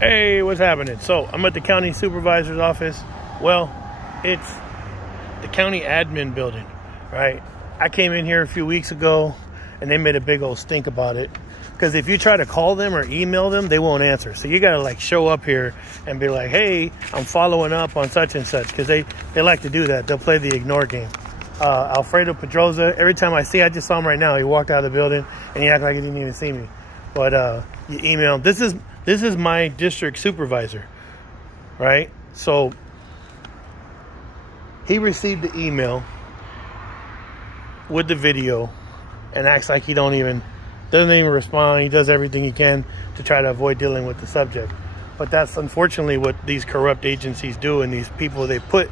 Hey, what's happening? So I'm at the county supervisor's office. Well, it's the county admin building, right? I came in here a few weeks ago and they made a big old stink about it. Because if you try to call them or email them, they won't answer. So you got to like show up here and be like, hey, I'm following up on such and such. Because they like to do that. They'll play the ignore game. Alfredo Pedroza, every time I just saw him right now. He walked out of the building and he acted like he didn't even see me. But you email him. This is my district supervisor, right? So he received the email with the video and acts like he doesn't even respond. He does everything he can to try to avoid dealing with the subject. But that's unfortunately what these corrupt agencies do, and these people they put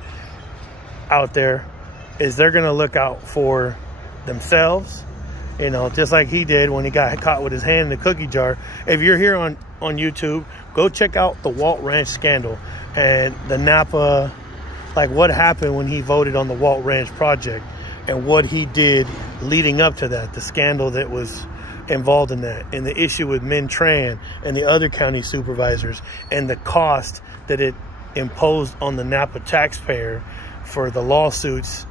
out there is they're going to look out for themselves, you know, just like he did when he got caught with his hand in the cookie jar. If you're here on YouTube, go check out the Walt Ranch scandal and the Napa, like what happened when he voted on the Walt Ranch project and what he did leading up to that, the scandal that was involved in that, and the issue with Minh Tran and the other county supervisors, and the cost that it imposed on the Napa taxpayer for the lawsuits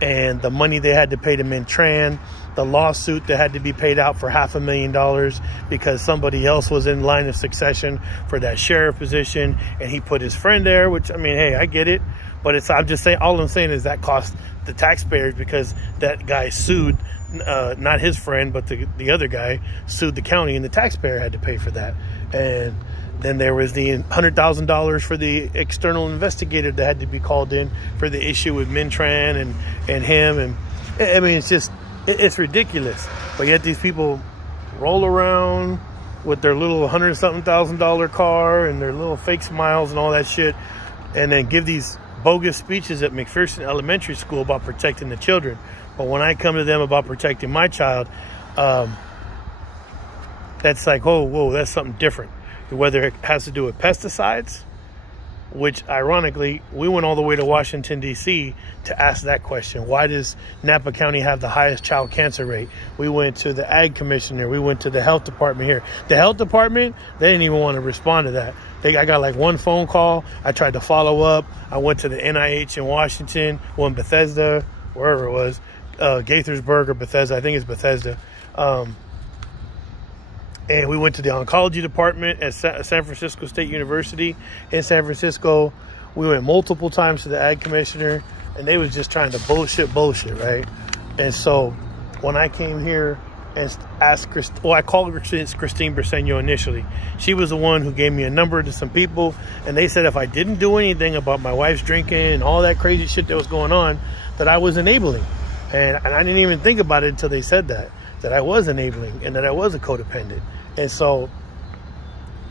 and the money they had to pay to Minh Tran, the lawsuit that had to be paid out for $500,000 because somebody else was in line of succession for that sheriff position and he put his friend there, which, I mean, hey, I get it. But I'm just saying, all I'm saying is that cost the taxpayers because that guy sued, not his friend, but the other guy sued the county and the taxpayer had to pay for that. And then there was the $100,000 for the external investigator that had to be called in for the issue with Minh Tran and him. And I mean, it's ridiculous. But yet these people roll around with their little $100-something-thousand car and their little fake smiles and all that shit, and then give these bogus speeches at McPherson Elementary School about protecting the children. But when I come to them about protecting my child, that's like, whoa, that's something different. Whether it has to do with pesticides, which ironically, we went all the way to Washington, D.C. to ask that question. Why does Napa County have the highest child cancer rate? We went to the Ag Commissioner. We went to the Health Department here. The Health Department, they didn't even want to respond to that. I got like one phone call. I tried to follow up. I went to the NIH in Washington, in Bethesda, wherever it was, Gaithersburg or Bethesda. I think it's Bethesda. And we went to the oncology department at San Francisco State University in San Francisco. We went multiple times to the Ag Commissioner, and they was just trying to bullshit, right? And so when I came here and asked I called Christine Briceño initially. She was the one who gave me a number to some people, and they said if I didn't do anything about my wife's drinking and all that crazy shit that was going on, that I was enabling. And I didn't even think about it until they said that I was enabling and that I was a codependent. And so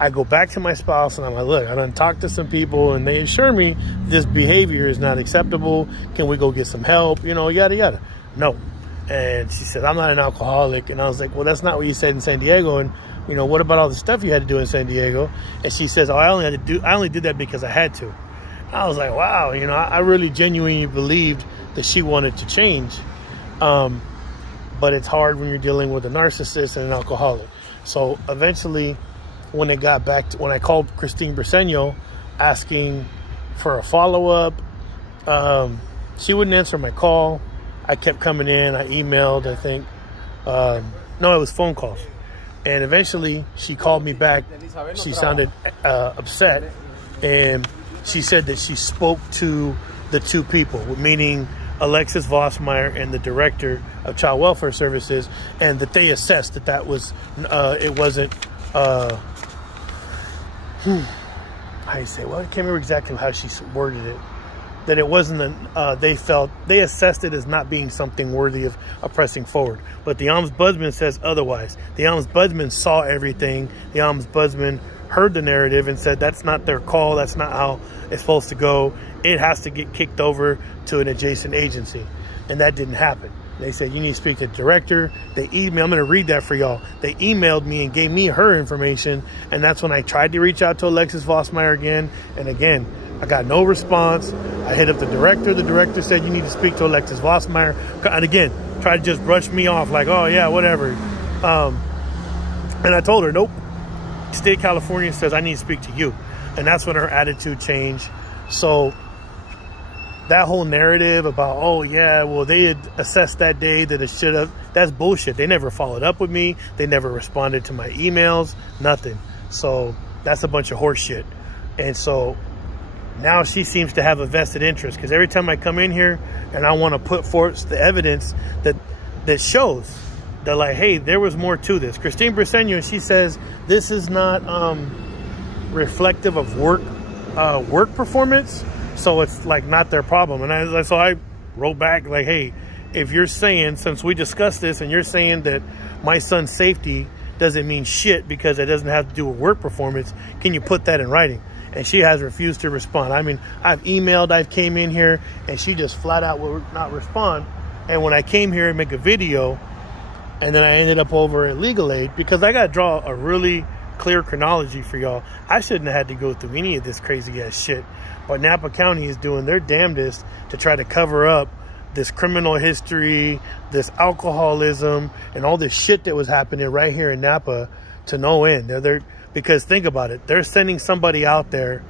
I go back to my spouse and I'm like, look, I done talked to some people and they assure me this behavior is not acceptable. Can we go get some help? You know, yada, yada. No. And she said, I'm not an alcoholic. And I was like, well, that's not what you said in San Diego. And, you know, what about all the stuff you had to do in San Diego? And she says, oh, I only did that because I had to. I was like, wow, you know, I really genuinely believed that she wanted to change. But it's hard when you're dealing with a narcissist and an alcoholic. So eventually, when I called Christine Briceño asking for a follow-up, she wouldn't answer my call. I kept coming in. I emailed, I think. No, it was phone calls. And eventually, she called me back. She sounded upset. And she said that she spoke to the two people, meaning Alexis Vosmeyer and the director of Child Welfare Services, and that they assessed that was it wasn't how you say, well, I can't remember exactly how she worded it, that it wasn't they assessed it as not being something worthy of pressing forward. But the ombudsman says otherwise. The ombudsman saw everything. The ombudsman heard the narrative and said that's not their call, that's not how it's supposed to go. It has to get kicked over to an adjacent agency. And that didn't happen. They said, you need to speak to the director. They emailed, I'm going to read that for y'all. They emailed me and gave me her information. And that's when I tried to reach out to Alexis Vosmeyer again. And again, I got no response. I hit up the director. The director said, you need to speak to Alexis Vosmeyer. And again, tried to just brush me off like, oh yeah, whatever. And I told her, nope. state of California says, I need to speak to you. And that's when her attitude changed. So that whole narrative about, oh yeah, well, they had assessed that day that it should have, that's bullshit. They never followed up with me. They never responded to my emails, nothing. So that's a bunch of horse shit. And so now she seems to have a vested interest, because every time I come in here and I want to put forth the evidence that shows that, like, hey, there was more to this. Christine Briceño, she says this is not reflective of work performance, so it's like not their problem. And so I wrote back like, hey, if you're saying, since we discussed this and you're saying that my son's safety doesn't mean shit because it doesn't have to do with work performance, can you put that in writing? And she has refused to respond. I mean, I've emailed, I've came in here, and she just flat out will not respond. And when I came here and make a video, and then I ended up over at Legal Aid, because I got to draw a really clear chronology for y'all. I shouldn't have had to go through any of this crazy ass shit. But Napa County is doing their damnedest to try to cover up this criminal history, this alcoholism, and all this shit that was happening right here in Napa to no end. Because think about it, they're sending somebody out there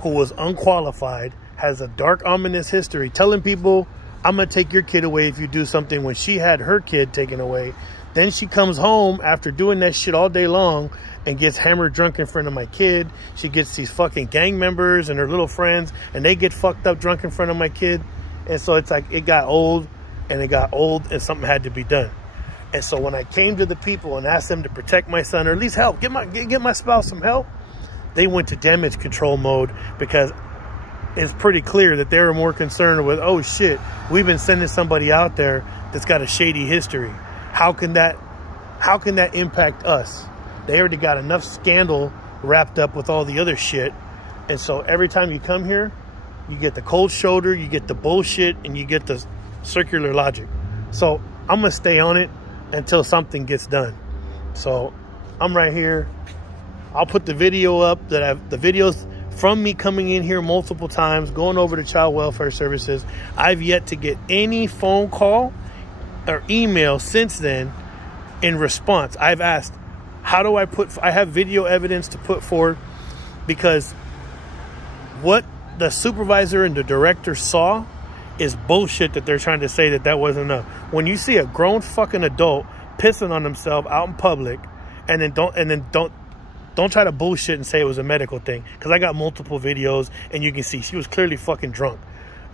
who was unqualified, has a dark, ominous history, telling people, I'm going to take your kid away if you do something, when she had her kid taken away. Then she comes home after doing that shit all day long and gets hammered drunk in front of my kid. She gets these fucking gang members and her little friends, and they get fucked up drunk in front of my kid. And so it's like, it got old, and something had to be done. And so when I came to the people and asked them to protect my son, or at least help, get my spouse some help, they went to damage control mode, because it's pretty clear that they were more concerned with, oh shit, we've been sending somebody out there that's got a shady history. How can that impact us? They already got enough scandal wrapped up with all the other shit. And so every time you come here, you get the cold shoulder, you get the bullshit, and you get the circular logic. So I'm going to stay on it until something gets done. So I'm right here. I'll put the video up the videos from me coming in here multiple times, going over to Child Welfare Services. I've yet to get any phone call or email since then in response. I've asked, how do I have video evidence to put forward, because what the supervisor and the director saw is bullshit that they're trying to say that wasn't enough. When you see a grown fucking adult pissing on himself out in public, and then don't try to bullshit and say it was a medical thing, because I got multiple videos and you can see she was clearly fucking drunk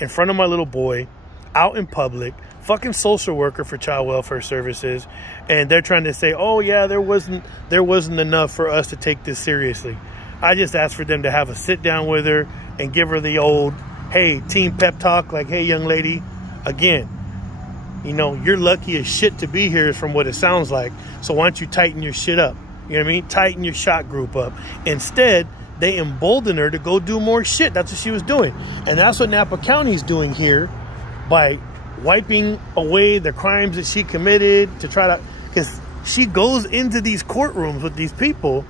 in front of my little boy out in public, fucking social worker for Child Welfare Services, and they're trying to say, oh yeah, there wasn't enough for us to take this seriously. I just asked for them to have a sit down with her and give her the old, hey, team pep talk, like, hey, young lady, again, you know, you're lucky as shit to be here from what it sounds like. So why don't you tighten your shit up? You know what I mean? Tighten your shot group up. Instead, they emboldened her to go do more shit. That's what she was doing. And that's what Napa County's doing here by wiping away the crimes that she committed to try to, because she goes into these courtrooms with these people.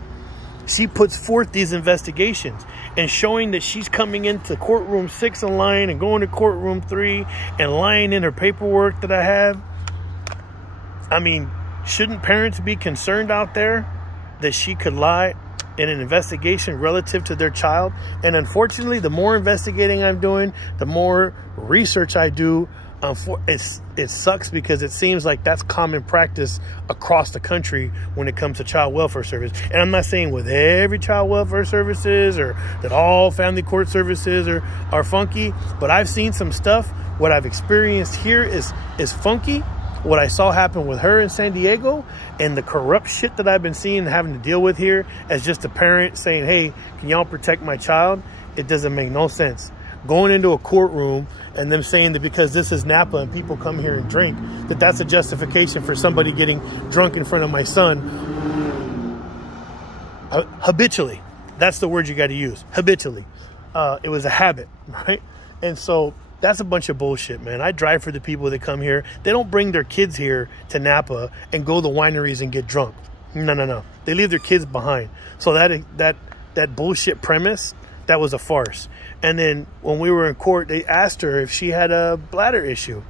She puts forth these investigations and showing that she's coming into courtroom 6 and lying, and going to courtroom 3 and lying in her paperwork that I have. I mean, shouldn't parents be concerned out there that she could lie in an investigation relative to their child? And unfortunately, the more investigating I'm doing, the more research I do, it sucks, because it seems like that's common practice across the country when it comes to child welfare service. And I'm not saying with every child welfare services or that all family court services are funky, but I've seen some stuff. What I've experienced here is funky. What I saw happen with her in San Diego, and the corrupt shit that I've been seeing and having to deal with here as just a parent saying, hey, can y'all protect my child? It doesn't make no sense. Going into a courtroom and them saying that because this is Napa and people come here and drink, that's a justification for somebody getting drunk in front of my son habitually. That's the word you got to use, habitually. It was a habit, right? And so that's a bunch of bullshit, man. I drive for the people that come here. They don't bring their kids here to Napa and go to the wineries and get drunk. No. They leave their kids behind. So that bullshit premise, that was a farce. And then when we were in court, they asked her if she had a bladder issue.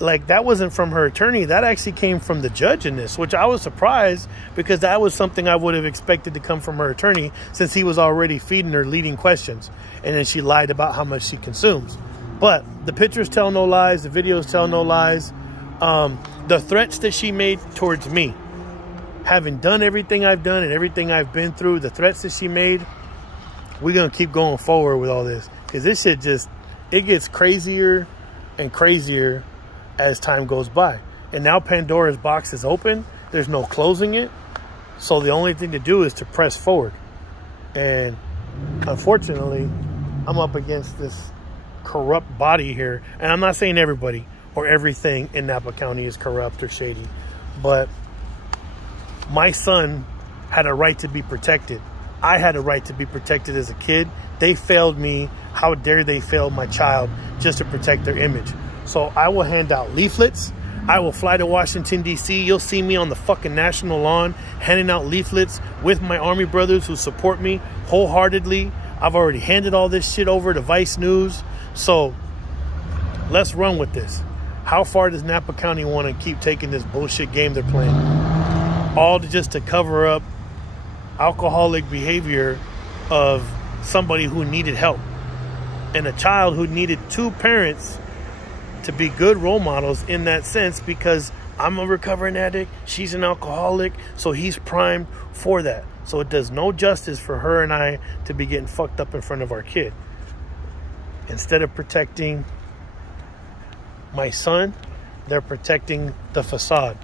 like, that wasn't from her attorney. That actually came from the judge in this, which I was surprised, because that was something I would have expected to come from her attorney, since he was already feeding her leading questions. And then she lied about how much she consumes. But the pictures tell no lies. The videos tell no lies. The threats that she made towards me, having done everything I've done and everything I've been through, the threats that she made, we're going to keep going forward with all this. Because this shit just, it gets crazier and crazier as time goes by. And now Pandora's box is open. There's no closing it. So the only thing to do is to press forward. And unfortunately, I'm up against this corrupt body here. And I'm not saying everybody or everything in Napa County is corrupt or shady, but my son had a right to be protected. I had a right to be protected as a kid. They failed me. How dare they fail my child just to protect their image? So I will hand out leaflets. I will fly to Washington, D.C. You'll see me on the fucking national lawn handing out leaflets with my Army brothers who support me wholeheartedly. I've already handed all this shit over to Vice News. So let's run with this. How far does Napa County want to keep taking this bullshit game they're playing? All just to cover up alcoholic behavior of somebody who needed help. And a child who needed two parents to be good role models in that sense, because I'm a recovering addict, she's an alcoholic, so he's primed for that. So it does no justice for her and I to be getting fucked up in front of our kid. Instead of protecting my son, they're protecting the facade.